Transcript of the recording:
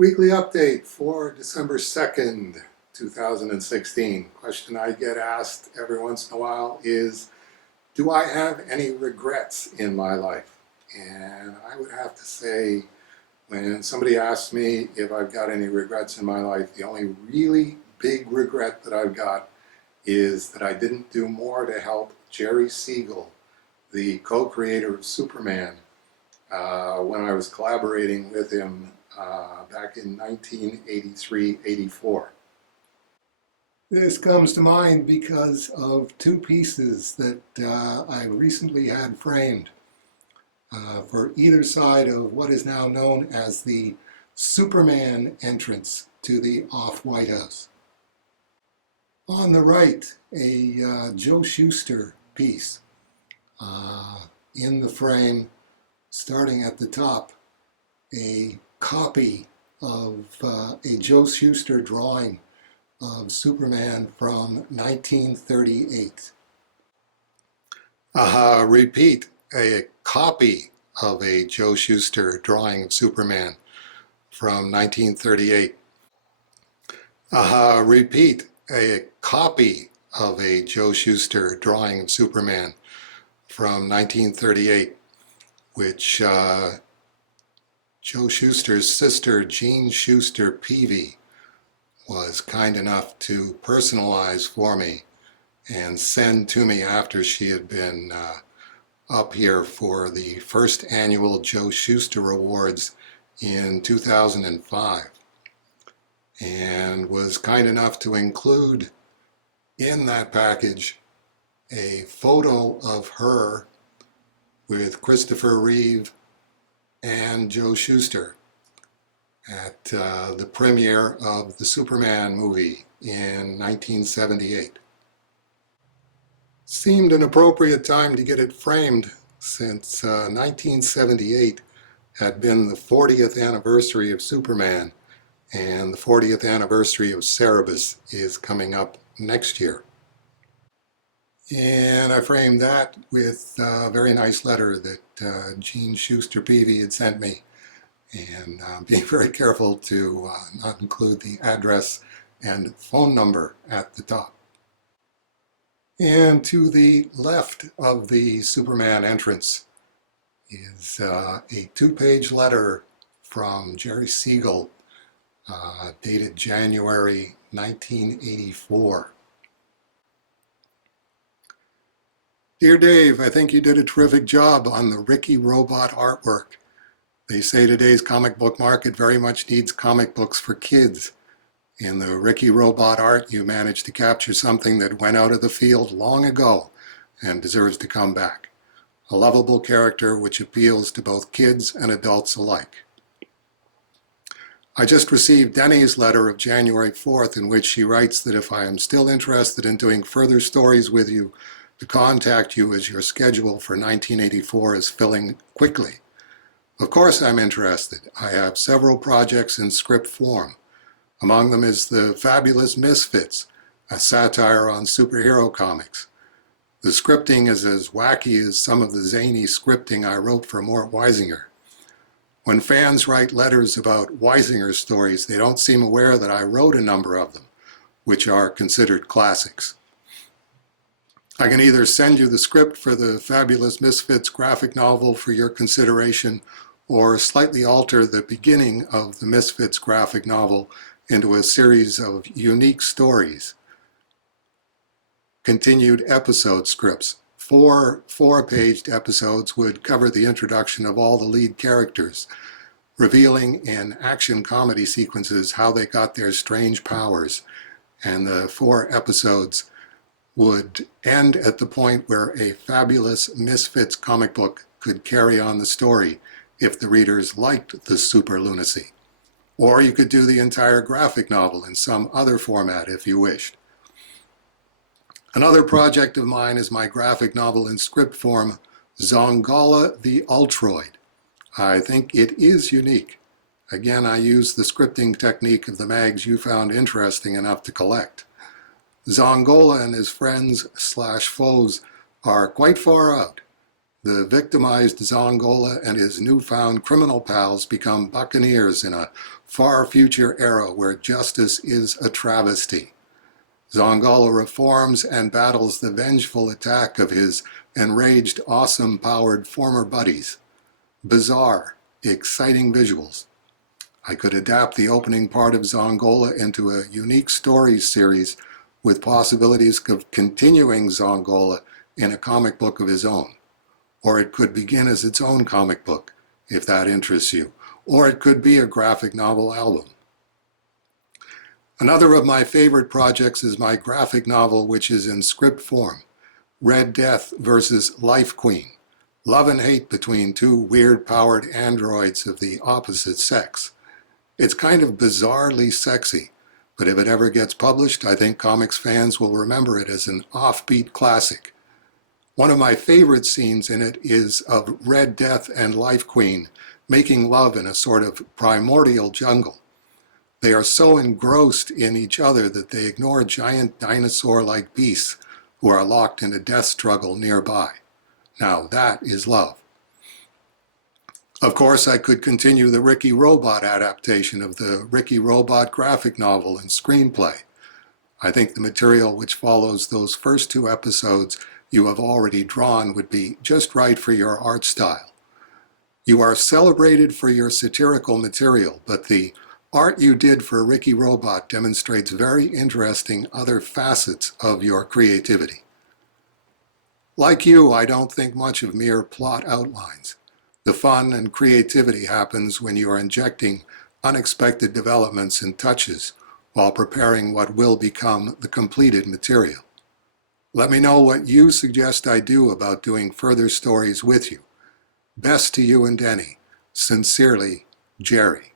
Weekly update for December 2nd, 2016. Question I get asked every once in a while is, do I have any regrets in my life? And I would have to say, when somebody asks me if I've got any regrets in my life, the only really big regret that I've got is that I didn't do more to help Jerry Siegel, the co-creator of Superman, when I was collaborating with him back in 1983-84. This comes to mind because of two pieces that I recently had framed for either side of what is now known as the Superman entrance to the Off-White House. On the right, a Joe Shuster piece in the frame, starting at the top, a copy of a Joe Shuster drawing of Superman from 1938. Repeat, a copy of a Joe Shuster drawing of Superman from 1938. Repeat, a copy of a Joe Shuster drawing of Superman from 1938, which Joe Shuster's sister, Jean Shuster Peavy, was kind enough to personalize for me and send to me after she had been up here for the first annual Joe Shuster Awards in 2005, and was kind enough to include in that package a photo of her with Christopher Reeve and Joe Shuster at the premiere of the Superman movie in 1978. Seemed an appropriate time to get it framed since 1978 had been the 40th anniversary of Superman, and the 40th anniversary of Cerebus is coming up next year. And I framed that with a very nice letter that Jean Shuster Peavy had sent me, and being very careful to not include the address and phone number at the top. And to the left of the Superman entrance is a two-page letter from Jerry Siegel, dated January 1984. Dear Dave, I think you did a terrific job on the Ricky robot artwork. They say today's comic book market very much needs comic books for kids. In the Ricky robot art, you managed to capture something that went out of the field long ago and deserves to come back. A lovable character which appeals to both kids and adults alike. I just received Denny's letter of January 4th, in which she writes that if I am still interested in doing further stories with you, to contact you as your schedule for 1984 is filling quickly. Of course I'm interested. I have several projects in script form. Among them is The Fabulous Misfits, a satire on superhero comics. The scripting is as wacky as some of the zany scripting I wrote for Mort Weisinger. When fans write letters about Weisinger stories, they don't seem aware that I wrote a number of them, which are considered classics. I can either send you the script for the Fabulous Misfits graphic novel for your consideration, or slightly alter the beginning of the Misfits graphic novel into a series of unique stories. Continued episode scripts. Four-paged episodes would cover the introduction of all the lead characters, revealing in action comedy sequences how they got their strange powers, and the 4 episodes would end at the point where a Fabulous Misfits comic book could carry on the story if the readers liked the super lunacy. Or you could do the entire graphic novel in some other format if you wished. Another project of mine is my graphic novel in script form, Zongola the Ultroid. I think it is unique. Again, I use the scripting technique of the mags you found interesting enough to collect. Zongola and his friends/foes are quite far out. The victimized Zongola and his newfound criminal pals become buccaneers in a far future era where justice is a travesty. Zongola reforms and battles the vengeful attack of his enraged, awesome-powered former buddies. Bizarre, exciting visuals. I could adapt the opening part of Zongola into a unique stories series with possibilities of continuing Zongola in a comic book of his own. Or it could begin as its own comic book, if that interests you. Or it could be a graphic novel album. Another of my favorite projects is my graphic novel, which is in script form, Red Death versus Life Queen, love and hate between two weird-powered androids of the opposite sex. It's kind of bizarrely sexy, but if it ever gets published, I think comics fans will remember it as an offbeat classic. One of my favorite scenes in it is of Red Death and Life Queen making love in a sort of primordial jungle. They are so engrossed in each other that they ignore giant dinosaur-like beasts who are locked in a death struggle nearby. Now that is love. Of course, I could continue the Ricky Robot adaptation of the Ricky Robot graphic novel and screenplay. I think the material which follows those first two episodes you have already drawn would be just right for your art style. You are celebrated for your satirical material, but the art you did for Ricky Robot demonstrates very interesting other facets of your creativity. Like you, I don't think much of mere plot outlines. The fun and creativity happens when you are injecting unexpected developments and touches while preparing what will become the completed material. Let me know what you suggest I do about doing further stories with you. Best to you and Denny. Sincerely, Jerry.